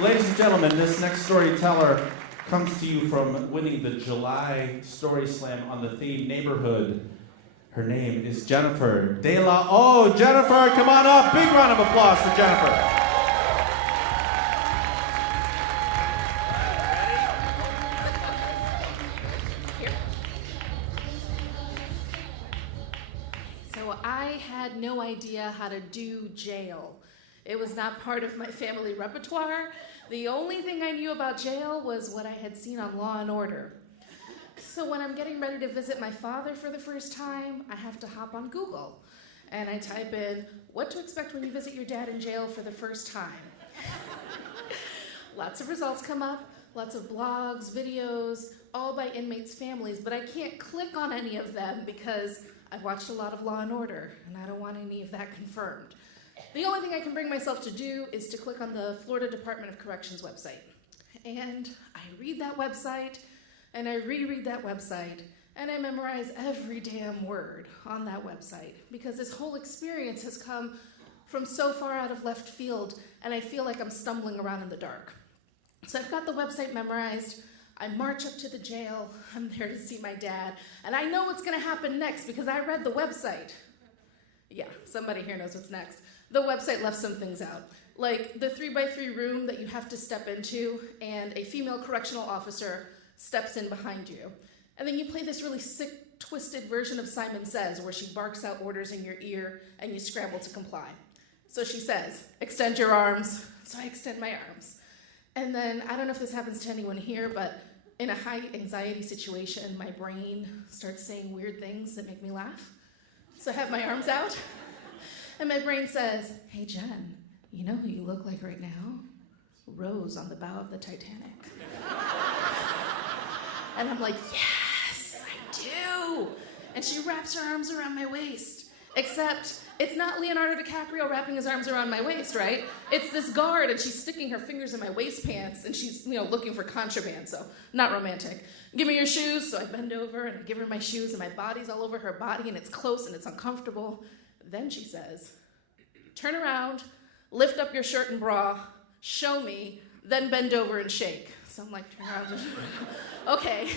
Ladies and gentlemen, this next storyteller comes to you from winning the July Story Slam on the theme Neighborhood. Her name is Jennifer De La. Oh, Jennifer, come on up. Big round of applause for Jennifer. So I had no idea how to do jail. It was not part of my family repertoire. The only thing I knew about jail was what I had seen on Law and Order. So when I'm getting ready to visit my father for the first time, I have to hop on Google. And I type in, what to expect when you visit your dad in jail for the first time. Lots of results come up, lots of blogs, videos, all by inmates' families, but I can't click on any of them because I've watched a lot of Law and Order, and I don't want any of that confirmed. The only thing I can bring myself to do is to click on the Florida Department of Corrections website. And I read that website, and I reread that website, and I memorize every damn word on that website because this whole experience has come from so far out of left field, and I feel like I'm stumbling around in the dark. So I've got the website memorized. I march up to the jail. I'm there to see my dad, and I know what's going to happen next because I read the website. Yeah, somebody here knows what's next. The website left some things out, like the 3x3 room that you have to step into, and a female correctional officer steps in behind you. And then you play this really sick, twisted version of Simon Says, where she barks out orders in your ear, and you scramble to comply. So she says, extend your arms. So I extend my arms. And then, I don't know if this happens to anyone here, but in a high anxiety situation, my brain starts saying weird things that make me laugh. So I have my arms out. And my brain says, hey, Jen, you know who you look like right now? Rose on the bow of the Titanic. And I'm like, yes, I do. And she wraps her arms around my waist. Except it's not Leonardo DiCaprio wrapping his arms around my waist, right? It's this guard, and she's sticking her fingers in my waist pants, and she's, looking for contraband, so not romantic. Give me your shoes. So I bend over, and I give her my shoes, and my body's all over her body, and it's close, and it's uncomfortable. Then she says, turn around, lift up your shirt and bra, show me, then bend over and shake. So I'm like, turn around. Okay.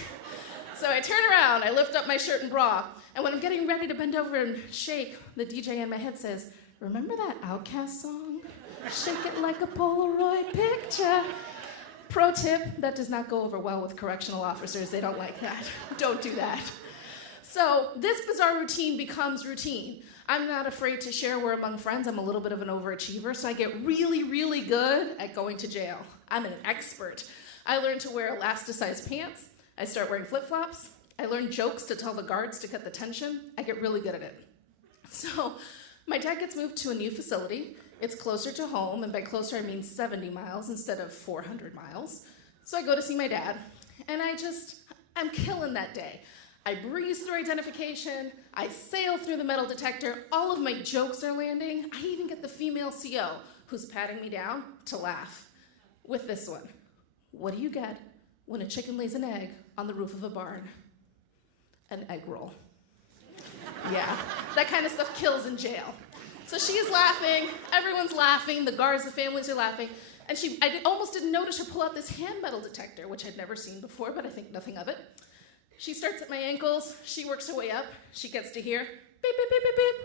So I turn around, I lift up my shirt and bra, and when I'm getting ready to bend over and shake, the DJ in my head says, remember that Outkast song? Shake it like a Polaroid picture. Pro tip, that does not go over well with correctional officers. They don't like that. Don't do that. So this bizarre routine becomes routine. I'm not afraid to share we're among friends. I'm a little bit of an overachiever, so I get really, really good at going to jail. I'm an expert. I learned to wear elasticized pants. I start wearing flip-flops. I learn jokes to tell the guards to cut the tension. I get really good at it. So my dad gets moved to a new facility. It's closer to home, and by closer I mean 70 miles instead of 400 miles. So I go to see my dad, and I'm killing that day. I breeze through identification, I sail through the metal detector, all of my jokes are landing. I even get the female CO, who's patting me down, to laugh. With this one. What do you get when a chicken lays an egg on the roof of a barn? An egg roll. Yeah, that kind of stuff kills in jail. So she is laughing, everyone's laughing, the guards, the families are laughing, and I almost didn't notice her pull out this hand metal detector, which I'd never seen before, but I think nothing of it. She starts at my ankles, she works her way up, she gets to here, beep, beep, beep, beep, beep.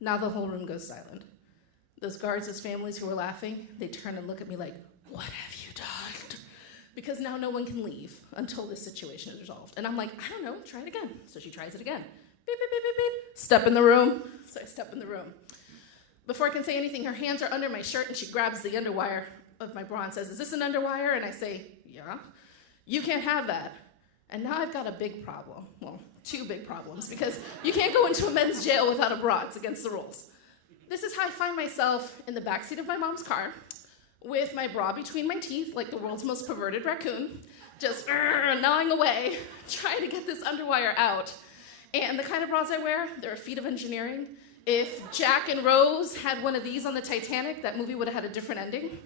Now the whole room goes silent. Those guards, those families who were laughing, they turn and look at me like, what have you done? Because now no one can leave until this situation is resolved. And I'm like, I don't know, try it again. So she tries it again. Beep, beep, beep, beep, beep. Step in the room. So I step in the room. Before I can say anything, her hands are under my shirt and she grabs the underwire of my bra and says, is this an underwire? And I say, yeah. You can't have that. And now I've got a big problem. Well, two big problems, because you can't go into a men's jail without a bra. It's against the rules. This is how I find myself in the backseat of my mom's car with my bra between my teeth, like the world's most perverted raccoon, just gnawing away, trying to get this underwire out. And the kind of bras I wear, they're a feat of engineering. If Jack and Rose had one of these on the Titanic, that movie would have had a different ending.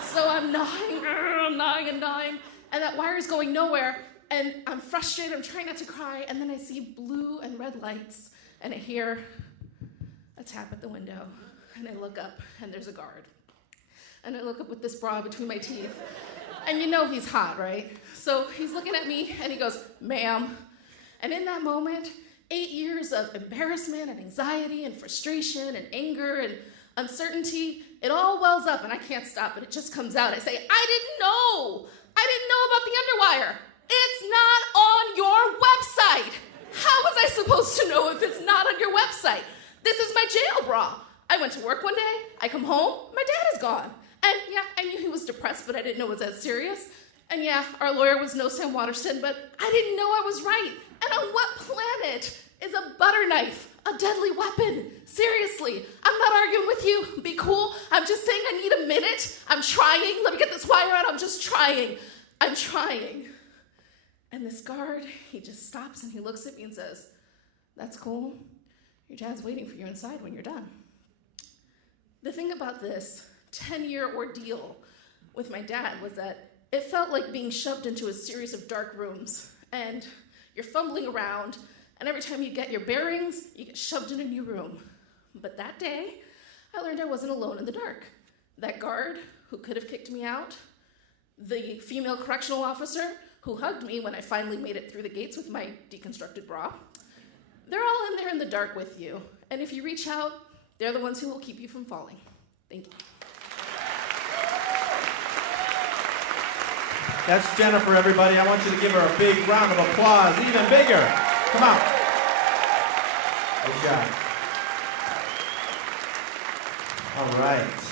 So I'm gnawing, and gnawing, and that wire is going nowhere. And I'm frustrated, I'm trying not to cry, and then I see blue and red lights, and I hear a tap at the window, and I look up, and there's a guard. And I look up with this bra between my teeth. And you know he's hot, right? So he's looking at me and he goes, "Ma'am." And in that moment, 8 years of embarrassment and anxiety and frustration and anger and uncertainty, it all wells up and I can't stop it. It just comes out. I say, "I didn't know. I didn't know about the underwire. It's not on your website. How was I supposed to know if it's not on your website? This is my jail bra." I went to work one day, I come home, my dad is gone. And yeah, I knew he was depressed, but I didn't know it was that serious. And yeah, our lawyer was no Sam Waterston, but I didn't know I was right. And on what planet is a butter knife a deadly weapon? Seriously, I'm not arguing with you. Be cool. I'm just saying I need a minute. I'm trying. Let me get this wire out. I'm just trying. I'm trying. And this guard, he just stops and he looks at me and says, "That's cool. Your dad's waiting for you inside when you're done." The thing about this 10-year ordeal with my dad was that it felt like being shoved into a series of dark rooms, and you're fumbling around, and every time you get your bearings, you get shoved in a new room. But that day, I learned I wasn't alone in the dark. That guard who could have kicked me out, the female correctional officer who hugged me when I finally made it through the gates with my deconstructed bra, they're all in there in the dark with you. And if you reach out, they're the ones who will keep you from falling. Thank you. That's Jennifer, everybody. I want you to give her a big round of applause, even bigger. Come on. Good job. All right.